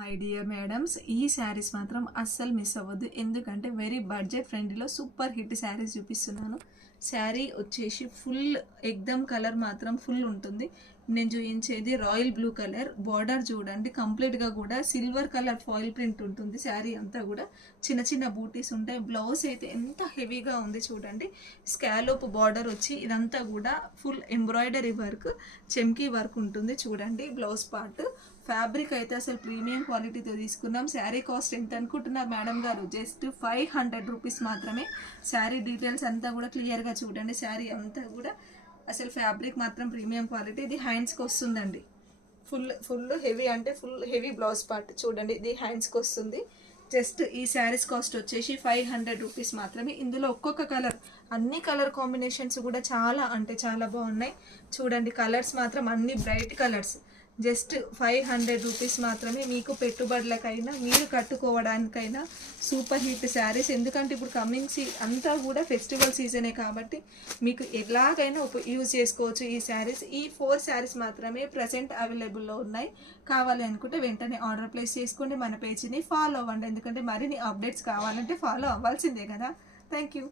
My dear madams, ఈ శారీస్ మాత్రం అస్సలు మిస్ అవ్వద్దు. ఎందుకంటే వెరీ బడ్జెట్ ఫ్రెండ్లీలో సూపర్ హిట్ శారీస్ చూపిస్తున్నాను. శారీ వచ్చేసి ఫుల్ ఎగ్దమ్ కలర్ మాత్రం ఫుల్ ఉంటుంది. నేను చూపించేది రాయల్ బ్లూ కలర్. బార్డర్ చూడండి కంప్లీట్గా కూడా సిల్వర్ కలర్ ఫాయిల్ ప్రింట్ ఉంటుంది. శారీ అంతా కూడా చిన్న చిన్న బూటీస్ ఉంటాయి. బ్లౌజ్ అయితే ఎంత హెవీగా ఉంది చూడండి. స్కాలోప్ బార్డర్ వచ్చి ఇదంతా కూడా ఫుల్ ఎంబ్రాయిడరీ వర్క్, చెమ్కీ వర్క్ ఉంటుంది చూడండి. బ్లౌజ్ పార్ట్ ఫ్యాబ్రిక్ అయితే అసలు ప్రీమియం క్వాలిటీతో తీసుకున్నాం. శారీ కాస్ట్ ఎంత అనుకుంటున్నారు మేడం గారు? జస్ట్ 500 రూపీస్ మాత్రమే. శారీ డీటెయిల్స్ అంతా కూడా క్లియర్గా చూడండి. శారీ అంతా కూడా అసలు ఫ్యాబ్రిక్ మాత్రం ప్రీమియం క్వాలిటీ. ఇది హ్యాండ్స్కి వస్తుందండి. ఫుల్ హెవీ, అంటే ఫుల్ హెవీ బ్లౌజ్ పార్ట్ చూడండి. ఇది హ్యాండ్స్కి వస్తుంది. జస్ట్ ఈ శారీస్ కాస్ట్ వచ్చేసి 500 రూపీస్ మాత్రమే. ఇందులో ఒక్కొక్క కలర్, అన్ని కలర్ కాంబినేషన్స్ కూడా చాలా అంటే చాలా బాగున్నాయి చూడండి. కలర్స్ మాత్రం అన్ని బ్రైట్ కలర్స్. జస్ట్ 500 రూపీస్ మాత్రమే. మీకు పెట్టుబడులకైనా మీరు కట్టుకోవడానికైనా సూపర్ హిట్ శారీస్. ఎందుకంటే ఇప్పుడు కమింగ్ అంతా కూడా ఫెస్టివల్ సీజనే కాబట్టి మీకు ఎలాగైనా యూజ్ చేసుకోవచ్చు ఈ శారీస్. ఈ 4 శారీస్ మాత్రమే ప్రజెంట్ అవైలబుల్లో ఉన్నాయి. కావాలి అనుకుంటే వెంటనే ఆర్డర్ ప్లేస్ చేసుకోండి. మన పేజీని ఫాలో అవ్వండి. ఎందుకంటే మరిన్ని అప్డేట్స్ కావాలంటే ఫాలో అవ్వాల్సిందే కదా. Thank you.